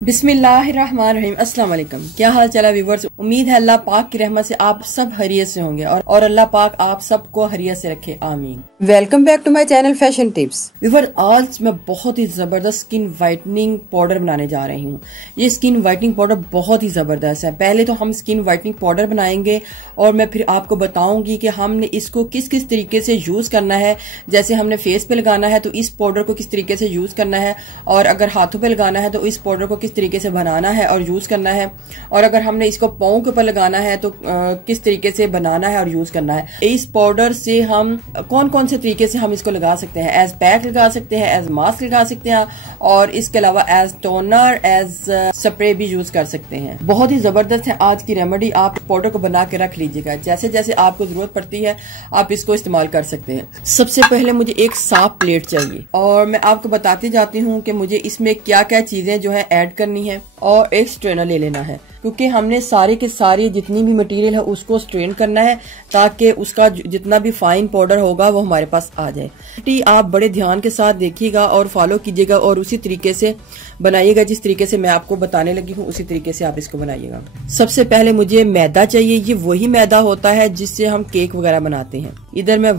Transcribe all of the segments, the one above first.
बिस्मिल्लाहिर्रहमानिर्रहीम। अस्सलाम वालेकुम। क्या हाल चाल है व्यूवर्स। उम्मीद है अल्लाह पाक की रहमत से आप सब खैरियत से होंगे और अल्लाह पाक आप सबको खैरियत से रखे, आमीन। Welcome back to my channel fashion tips. Viewer, आज मैं बहुत ही जबरदस्त स्किन वाइटनिंग पाउडर बनाने जा रही हूँ। ये स्किन वाइटनिंग पाउडर बहुत ही जबरदस्त है। पहले तो हम स्किन वाइटनिंग पाउडर बनाएंगे और मैं फिर आपको बताऊंगी कि हमने इसको किस किस तरीके से यूज करना है। जैसे हमने फेस पे लगाना है तो इस पाउडर को किस तरीके से यूज करना है, और अगर हाथों पे लगाना है तो इस पाउडर को किस तरीके से बनाना है और यूज करना है, और अगर हमने इसको पाँव के ऊपर लगाना है तो किस तरीके से बनाना है और यूज करना है। इस पाउडर से हम कौन कौन से तरीके से हम इसको लगा सकते हैं। एज पैक लगा सकते हैं, एज मास्क लगा सकते हैं, और इसके अलावा एज टोनर, एज स्प्रे भी यूज कर सकते हैं। बहुत ही जबरदस्त है आज की रेमेडी। आप पाउडर को बना के रख लीजिएगा, जैसे जैसे आपको जरूरत पड़ती है आप इसको इस्तेमाल कर सकते हैं। सबसे पहले मुझे एक साफ प्लेट चाहिए और मैं आपको बताती जाती हूँ कि मुझे इसमें क्या क्या चीजें जो है ऐड करनी है। और एक स्ट्रेनर ले लेना है, क्योंकि हमने सारे के सारे जितनी भी मटेरियल है उसको स्ट्रेन करना है ताकि उसका जितना भी फाइन पाउडर होगा वो हमारे पास आ जाए। आप बड़े ध्यान के साथ देखिएगा और फॉलो कीजिएगा और उसी तरीके से बनाइएगा जिस तरीके से मैं आपको बताने लगी हूँ, उसी तरीके से आप इसको बनाइएगा। सबसे पहले मुझे मैदा चाहिए। ये वही मैदा होता है जिससे हम केक वगैरह बनाते हैं। इधर मैं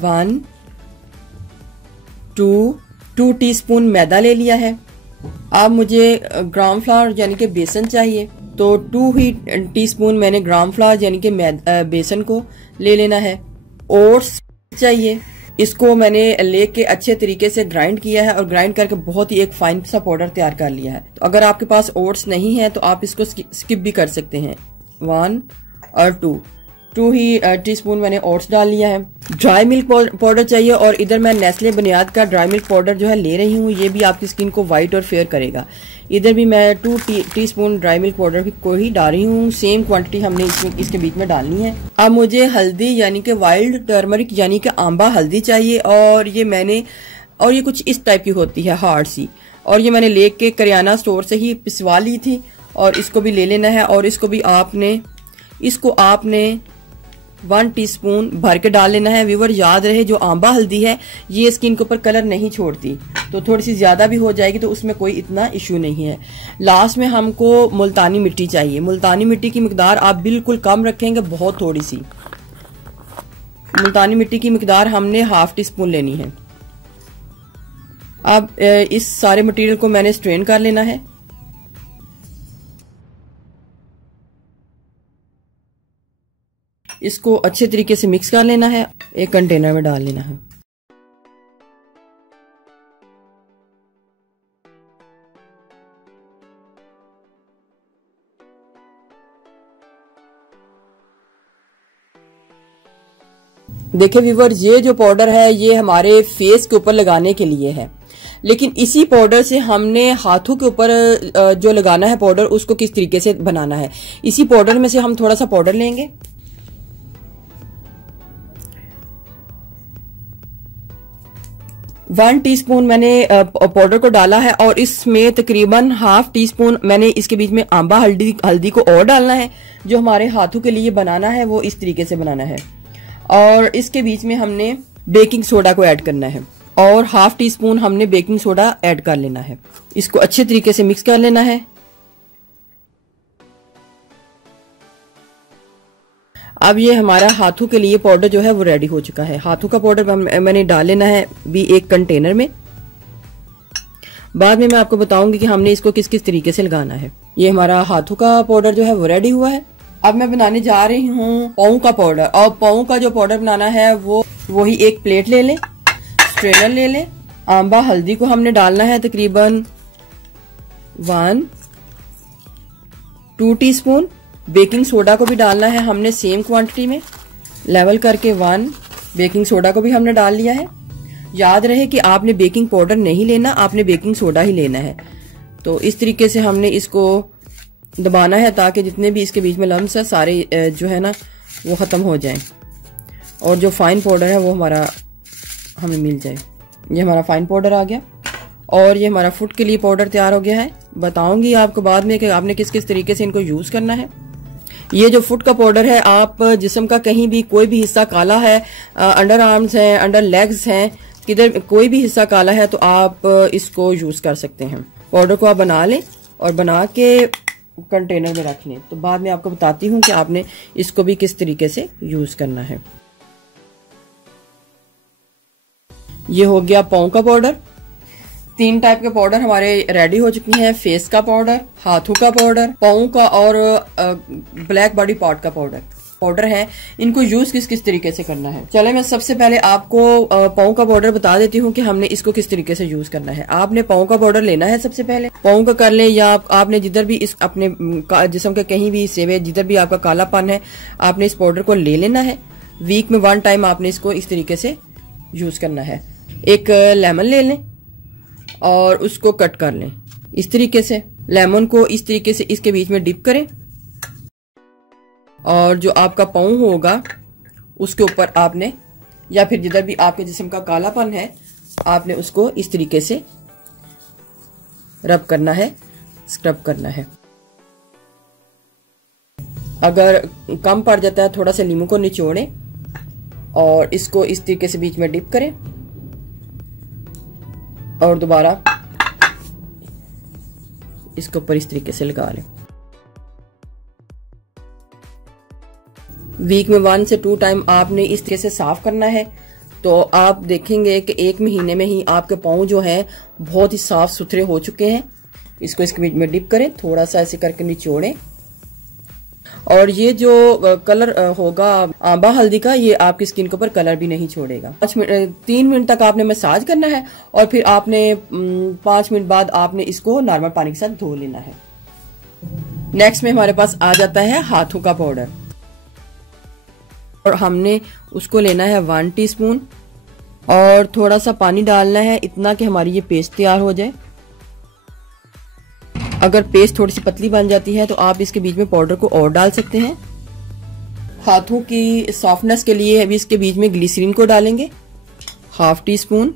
2 टीस्पून मैदा ले लिया है। अब मुझे ग्राम फ्लावर यानी कि बेसन चाहिए, तो 2 ही टीस्पून मैंने ग्राम फ्लावर यानी कि बेसन को ले लेना है। ओट्स चाहिए, इसको मैंने लेके अच्छे तरीके से ग्राइंड किया है और ग्राइंड करके बहुत ही एक फाइन सा पाउडर तैयार कर लिया है। तो अगर आपके पास ओट्स नहीं है तो आप इसको स्किप भी कर सकते हैं। 1 और 2 ही टीस्पून मैंने ओट्स डाल लिया है। ड्राई मिल्क पाउडर चाहिए, और इधर मैं नेस्ले बुनियाद का ड्राई मिल्क पाउडर जो है ले रही हूँ। ये भी आपकी स्किन को वाइट और फेयर करेगा। इधर भी मैं 2 टीस्पून ड्राई मिल्क पाउडर को ही डाल रही हूँ। सेम क्वांटिटी हमने इसके बीच में डालनी है। अब मुझे हल्दी यानी कि वाइल्ड टर्मरिक यानी कि आंबा हल्दी चाहिए, और ये कुछ इस टाइप की होती है, हार्ड सी, और ये मैंने लेके करियाना स्टोर से ही पिसवा ली थी। और इसको भी ले लेना है, और इसको आपने 1 टीस्पून भर के डाल लेना है। व्यूवर, याद रहे जो आंबा हल्दी है ये स्किन के ऊपर कलर नहीं छोड़ती, तो थोड़ी सी ज्यादा भी हो जाएगी तो उसमें कोई इतना इश्यू नहीं है। लास्ट में हमको मुल्तानी मिट्टी चाहिए। मुल्तानी मिट्टी की मिकदार आप बिल्कुल कम रखेंगे, बहुत थोड़ी सी। मुल्तानी मिट्टी की मिकदार हमने 1/2 टीस्पून लेनी है। अब इस सारे मटेरियल को मैंने स्ट्रेन कर लेना है। इसको अच्छे तरीके से मिक्स कर लेना है, एक कंटेनर में डाल लेना है। देखिए व्यूवर, ये जो पाउडर है ये हमारे फेस के ऊपर लगाने के लिए है, लेकिन इसी पाउडर से हमने हाथों के ऊपर जो लगाना है पाउडर, उसको किस तरीके से बनाना है। इसी पाउडर में से हम थोड़ा सा पाउडर लेंगे। 1 टीस्पून मैंने पाउडर को डाला है, और इसमें तकरीबन 1/2 टीस्पून मैंने इसके बीच में आंबा हल्दी को और डालना है। जो हमारे हाथों के लिए बनाना है वो इस तरीके से बनाना है, और इसके बीच में हमने बेकिंग सोडा को ऐड करना है, और 1/2 टीस्पून हमने बेकिंग सोडा ऐड कर लेना है। इसको अच्छे तरीके से मिक्स कर लेना है। अब ये हमारा हाथों के लिए पाउडर जो है वो रेडी हो चुका है। हाथों का पाउडर मैंने डाल लेना है भी एक कंटेनर में। बाद में मैं आपको बताऊंगी कि हमने इसको किस किस तरीके से लगाना है। ये हमारा हाथों का पाउडर जो है वो रेडी हुआ है। अब मैं बनाने जा रही हूँ पाँव का पाउडर, और पाँव का जो पाउडर बनाना है वही एक प्लेट ले लें, स्ट्रेनर ले लें। आंबा हल्दी को हमने डालना है तकरीबन 2 टीस्पून। बेकिंग सोडा को भी डालना है हमने सेम क्वांटिटी में, लेवल करके 1 बेकिंग सोडा को भी हमने डाल लिया है। याद रहे कि आपने बेकिंग पाउडर नहीं लेना, आपने बेकिंग सोडा ही लेना है। तो इस तरीके से हमने इसको दबाना है ताकि जितने भी इसके बीच में लम्स है सारे जो है ना वो खत्म हो जाएं, और जो फाइन पाउडर है वो हमें मिल जाए। ये हमारा फाइन पाउडर आ गया, और ये हमारा फुट के लिए पाउडर तैयार हो गया है। बताऊंगी आपको बाद में कि आपने किस किस तरीके से इनको यूज करना है। ये जो फुट का पाउडर है, आप जिस्म का कहीं भी कोई भी हिस्सा काला है, अंडर आर्म्स हैं, अंडर लेग्स हैं, किधर कोई भी हिस्सा काला है तो आप इसको यूज कर सकते हैं। पाउडर को आप बना लें और बना के कंटेनर में रख लें। तो बाद में आपको बताती हूँ कि आपने इसको भी किस तरीके से यूज करना है। ये हो गया पाँव का पाउडर। 3 टाइप के पाउडर हमारे रेडी हो चुकी हैं। फेस का पाउडर, हाथों का पाउडर, पाँव का और ब्लैक बॉडी पार्ट का पाउडर है। इनको यूज किस किस तरीके से करना है। चले मैं सबसे पहले आपको पाँव का पाउडर बता देती हूँ कि हमने इसको किस तरीके से यूज करना है। आपने पाँव का पाउडर लेना है। सबसे पहले पाँव का कर लें, या आपने जिधर भी इस अपने जिस्म के कहीं भी हिस्से में जिधर भी आपका कालापन है, आपने इस पाउडर को ले लेना है। वीक में 1 टाइम आपने इसको इस तरीके से यूज करना है। एक लेमन ले लें और उसको कट कर लें इस तरीके से। लेमन को इस तरीके से इसके बीच में डिप करें और जो आपका पाँव होगा उसके ऊपर आपने, या फिर जिधर भी आपके जिस्म का कालापन है, आपने उसको इस तरीके से रब करना है, स्क्रब करना है। अगर कम पड़ जाता है, थोड़ा सा नींबू को निचोड़ें और इसको इस तरीके से बीच में डिप करें और दोबारा इसके ऊपर इस तरीके से लगा लें। वीक में 1 से 2 टाइम आपने इस तरीके से साफ करना है। तो आप देखेंगे कि 1 महीने में ही आपके पाँव जो हैं बहुत ही साफ सुथरे हो चुके हैं। इसको इसके बीच में डिप करें, थोड़ा सा ऐसे करके निचोड़ें और ये जो कलर होगा आंबा हल्दी का, ये आपकी स्किन के ऊपर कलर भी नहीं छोड़ेगा। 3 मिनट तक आपने मसाज करना है और फिर आपने 5 मिनट बाद आपने इसको नॉर्मल पानी के साथ धो लेना है। नेक्स्ट में हमारे पास आ जाता है हाथों का पाउडर और हमने उसको लेना है 1 टीस्पून और थोड़ा सा पानी डालना है, इतना कि हमारी ये पेस्ट तैयार हो जाए। अगर पेस्ट थोड़ी सी पतली बन जाती है तो आप इसके बीच में पाउडर को और डाल सकते हैं। हाथों की सॉफ्टनेस के लिए अभी इसके बीच में ग्लिसरीन को डालेंगे 1/2 टीस्पून।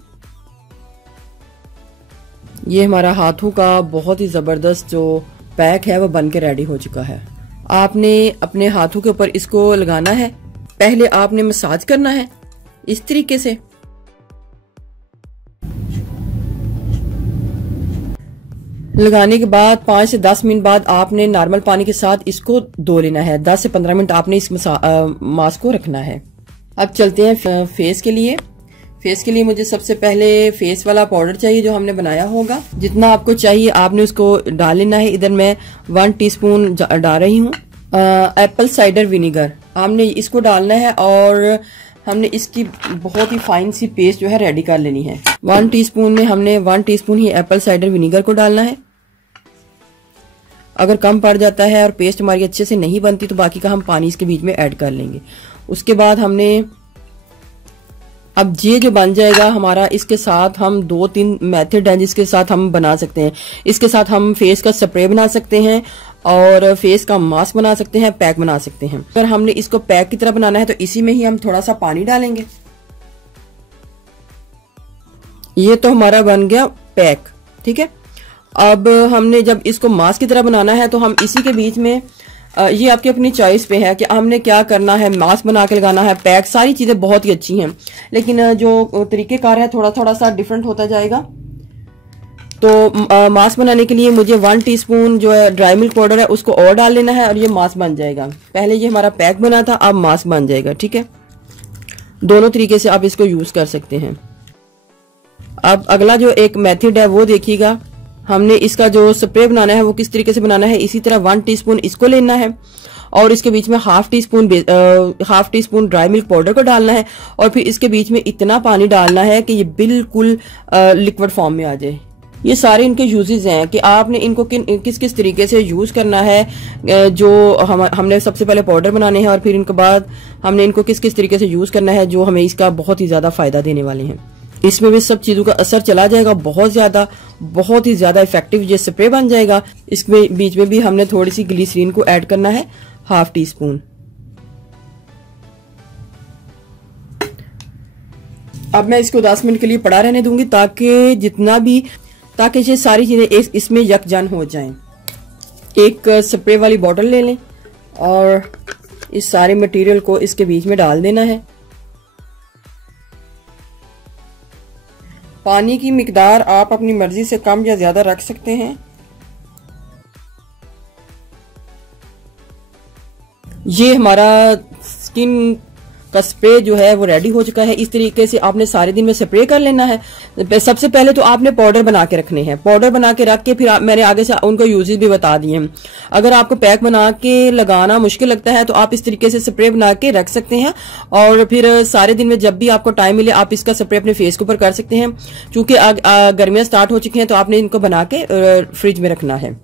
ये हमारा हाथों का बहुत ही जबरदस्त जो पैक है वो बन के रेडी हो चुका है। आपने अपने हाथों के ऊपर इसको लगाना है। पहले आपने मसाज करना है इस तरीके से। लगाने के बाद 5 से 10 मिनट बाद आपने नॉर्मल पानी के साथ इसको धो लेना है। 10 से 15 मिनट आपने इस मास्क को रखना है। अब चलते हैं फेस के लिए। फेस के लिए मुझे सबसे पहले फेस वाला पाउडर चाहिए जो हमने बनाया होगा। जितना आपको चाहिए आपने उसको डाल लेना है। इधर मैं 1 टीस्पून डाल रही हूँ। एप्पल साइडर विनीगर हमने इसको डालना है और हमने इसकी बहुत ही फाइन सी पेस्ट जो है रेडी कर लेनी है। 1 टीस्पून में हमने 1 टीस्पून ही एप्पल साइडर विनीगर को डालना है। अगर कम पड़ जाता है और पेस्ट हमारी अच्छे से नहीं बनती तो बाकी का हम पानी इसके बीच में ऐड कर लेंगे। उसके बाद हमने अब ये जो बन जाएगा हमारा, इसके साथ हम 2-3 मेथड हैं जिसके साथ हम बना सकते हैं। इसके साथ हम फेस का स्प्रे बना सकते हैं और फेस का मास्क बना सकते हैं, पैक बना सकते हैं। अगर हमने इसको पैक की तरह बनाना है तो इसी में ही हम थोड़ा सा पानी डालेंगे। ये तो हमारा बन गया पैक, ठीक है। अब हमने जब इसको मास्क की तरह बनाना है तो हम इसी के बीच में ये आपकी अपनी चॉइस पे है कि हमने क्या करना है, मास्क बना के लगाना है, पैक, सारी चीजें बहुत ही अच्छी हैं, लेकिन जो तरीकेकार है थोड़ा थोड़ा सा डिफरेंट होता जाएगा। तो मास्क बनाने के लिए मुझे 1 टीस्पून जो है ड्राई मिल्क पाउडर है उसको और डाल लेना है और ये मास्क बन जाएगा। पहले ये हमारा पैक बना था, अब मास्क बन जाएगा, ठीक है। दोनों तरीके से आप इसको यूज कर सकते हैं। अब अगला जो एक मेथड है वो देखिएगा। हमने इसका जो स्प्रे बनाना है वो किस तरीके से बनाना है। इसी तरह 1 टीस्पून इसको लेना है और इसके बीच में half tea spoon dry milk powder को डालना है और फिर इसके बीच में इतना पानी डालना है कि ये बिल्कुल लिक्विड फॉर्म में आ जाए। ये सारे इनके यूजेस हैं कि आपने इनको किस किस तरीके से यूज करना है। जो हमने सबसे पहले पाउडर बनाने हैं और फिर इनके बाद हमने इनको किस किस तरीके से यूज करना है जो हमें इसका बहुत ही ज्यादा फायदा देने वाले हैं। इसमें भी सब चीजों का असर चला जाएगा, बहुत ही ज्यादा इफेक्टिव ये स्प्रे बन जाएगा। इसमें बीच में भी हमने थोड़ी सी ग्लिसरीन को ऐड करना है, हाफ टीस्पून। अब मैं इसको 10 मिनट के लिए पड़ा रहने दूंगी ताकि ये सारी चीजें इसमें यकजान हो जाएं। एक स्प्रे वाली बोतल ले लें और इस सारे मटेरियल को इसके बीच में डाल देना है। पानी की मिकदार आप अपनी मर्जी से कम या ज्यादा रख सकते हैं। ये हमारा स्किन का स्प्रे जो है वो रेडी हो चुका है। इस तरीके से आपने सारे दिन में स्प्रे कर लेना है। सबसे पहले तो आपने पाउडर बना के रखने हैं। पाउडर बना के रख के फिर मैंने आगे से उनको यूजेस भी बता दिए हैं। अगर आपको पैक बना के लगाना मुश्किल लगता है तो आप इस तरीके से स्प्रे बना के रख सकते हैं और फिर सारे दिन में जब भी आपको टाइम मिले आप इसका स्प्रे अपने फेस के ऊपर कर सकते हैं। चूंकि गर्मियां स्टार्ट हो चुकी हैं तो आपने इनको बना के फ्रिज में रखना है।